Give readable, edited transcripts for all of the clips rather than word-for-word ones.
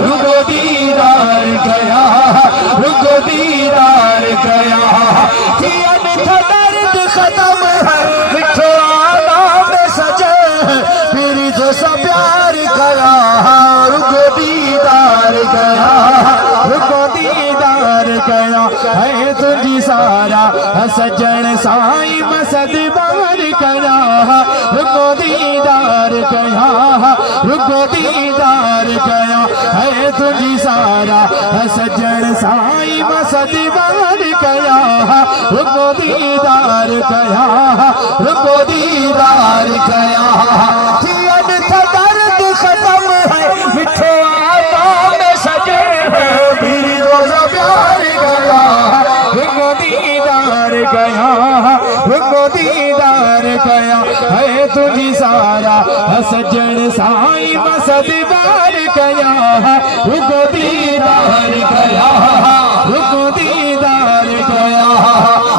रुको दीदार गया, रुको दीदार गया। दर्द खत्म है मिठो आना में सजे, मेरी जो सा प्यार गया, रुको दीदार गया, रुको दीदार गया। है तुझी सारा सजन साई मसद बार गया, रुको दीदार गया, रुको दीदार गया। है तुझी सारा सजन साई मसद बार गया, रुको दीदार गया, रुको दीदार गया। दर्द खत्म है मिठो आना में सजे, मेरी रोजा प्यार गया, रुको दीदार गया, रुको दीदार गया। है तुझी सारा सजन साई मसद बार गया, रुको दीदार गया, रुको दीदार गया।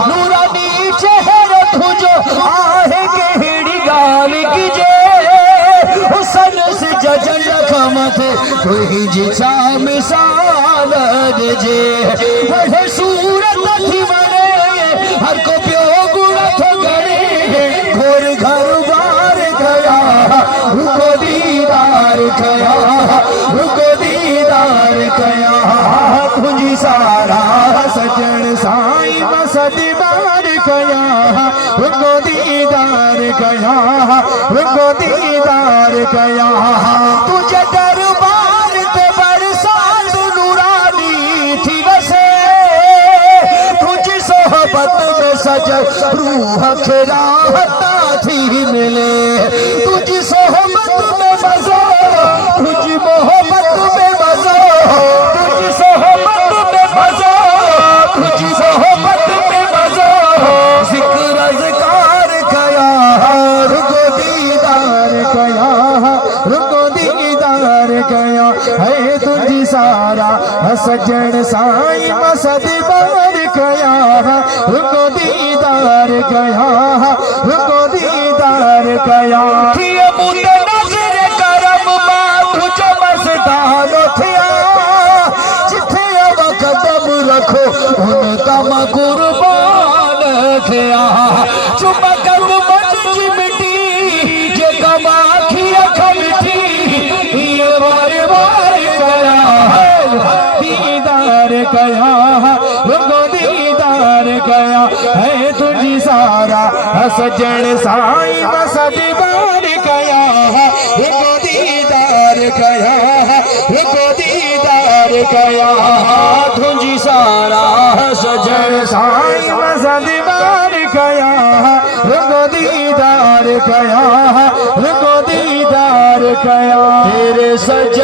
नूरानी चेहरा तुझो आहे केड़ी गाल कीजे, हुसन से जजल खमत कोई जिसा मिसाल दे। वह सूरत थी वरे हर को प्यो गुणा थो करे, घोर घर बार गया, रुको दीदार गया, रुको दीदार गया। तुझी सारा सजन साई मसद बार गया, रुको दीदार गया, रुको दीदार गया। तुझे दरबार पे बरसात नूरानी थी वसे, तुझी सोहबत में सजग रूह खिराहता थी मिले। तुझी सोहबत में मज़ो, तुझी मोहब्बत में मज़ो, तुझी सोहबत में मज़ो, तुझी सोहबत में मज़ो। जिक्र अज़कार गया, रुको दीदार गया, रुको दीदार गया। है तुझी सारा सजन साई मसद बार गया, रुको दीदार गया, रुको दीदार गया। मुझे नजर करम बात जो मस्तान थिया, जिथे अब कदम रखो उन कम कुर्बान थिया। चुप कम बच मिटी जे कमा की अख मिठी, ये बार बार गया, दीदार गया, रुको दीदार गया। है तुझी सारा सजन साई मसद बार गया, रुको दीदार गया, रुको दीदार गया। तुझी सारा सजन साई मसद बार गया, रुको दीदार गया, रुको दीदार गया। तेरे सजन